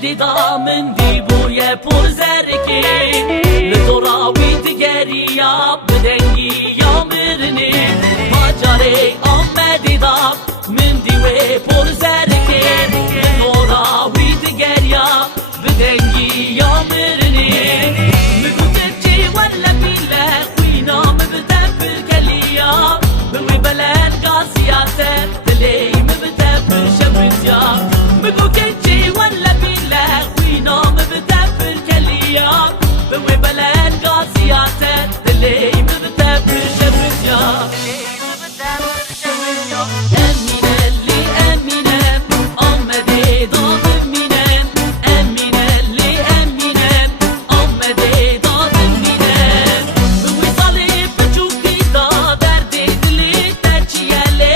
دیدا من دی بوی پر زرکی لطوراوی دیگری یا بدنگی یا مرنی ماجاره آمدی دا من دیوی پر زرکی لطوراوی دیگری یا بدنگی یا مرنی مگوتب چی ولا بیله خوینا مبتب بالکلیا بوی بلن قاسیاتت دلی مبتب بالشبزیا مگوتب چی ولا بیله خوینا مبتب بالکلیا بوی بلن قاسیاتت دلی مبتب بالشبزیا امینه لی امینه آمده دادم مینه امینه لی امینه آمده دادم مینه بوی سالی بچوکی دا درد دلی تچیاله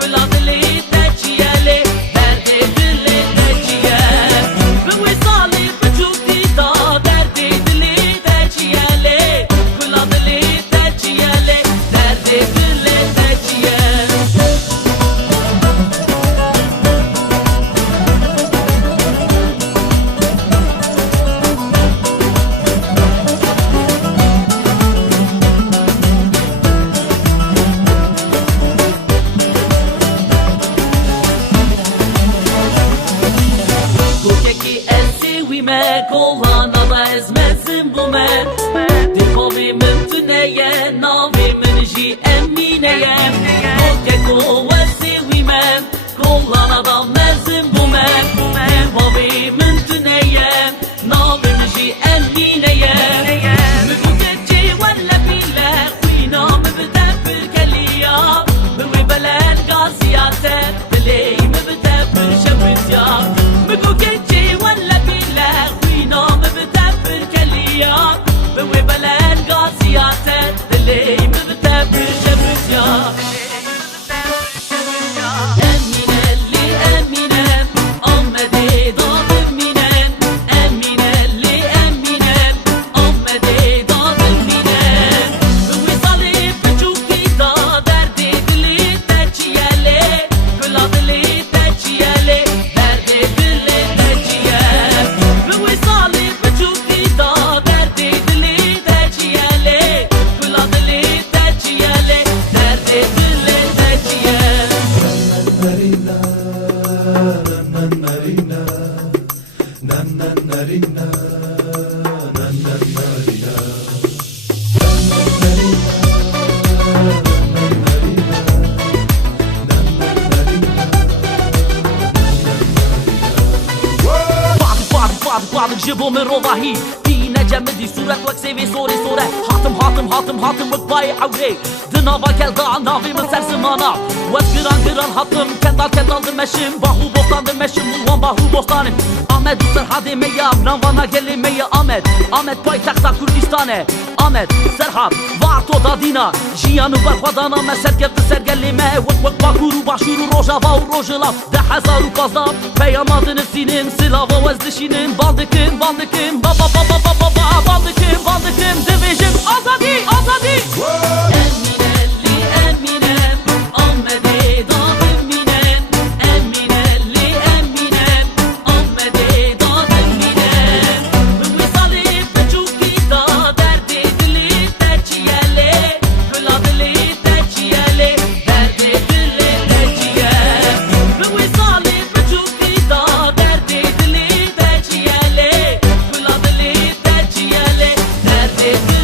کلا دلی تچیاله درد دلی تچیاله بوی سالی بچوکی دا درد دلی تچیاله کلا دلی تچیاله درد دلی تچیاله Türkiye'ki elsiwime kolana da ezmezsin bu men Dipavimin tüneye navimin ji emineye Türkiye'ko elsiwime kolana da mezin bu men Dipavimin tüneye navimin ji emineye Mügüteci valla bile Kuyna mübteb bilkeliya Müvi belen gaziyatet Diley mübteb bilşebizya Mügüteci valla bile Kuyna mübteb bilkeliya Müvi belen gaziyatet Diley mübteb bilşebizya Emine li emine Ahmedi dadım mine Emine li emine Ahmedi dadım mine Müvisali bıçuki da derdi dili teçiyele Kula dili teçiyele derdi dili teçiyele Müvisali bıçuki da derdi dili teçiyele Kula dili teçiyele derdi dili teçiyele Bağdık jibo min rovahi Dine cemidi suret vek sevi sori sore Hatım vek bayi avre Dınava gel da navi min ser zimana Wes giran hatım Kendal dimeşim Bahu bostan dimeşim Mulvan bahu bostanim Ahmet Serhadi meya Navana geli meya Ahmet paytaxta Kurdistane Ahmet Serhat Varto da dina Jiyanı berxwadana me serkevdi sergelime Vek bakuru başuru rojava u rojelav 10,015 Peyamadın ifsinin Silava wez dişinin Baldıkın Baba baldıkın Division azadi Emine li emine Ahmedi dadım mine Emine li emine Ahmedi dadım mine Müvisali bıçuki da derdi dili teçiyele Kula dili teçiyele derdi dili teçiyele Müvisali bıçuki da derdi dili teçiyele Kula dili teçiyele derdi dili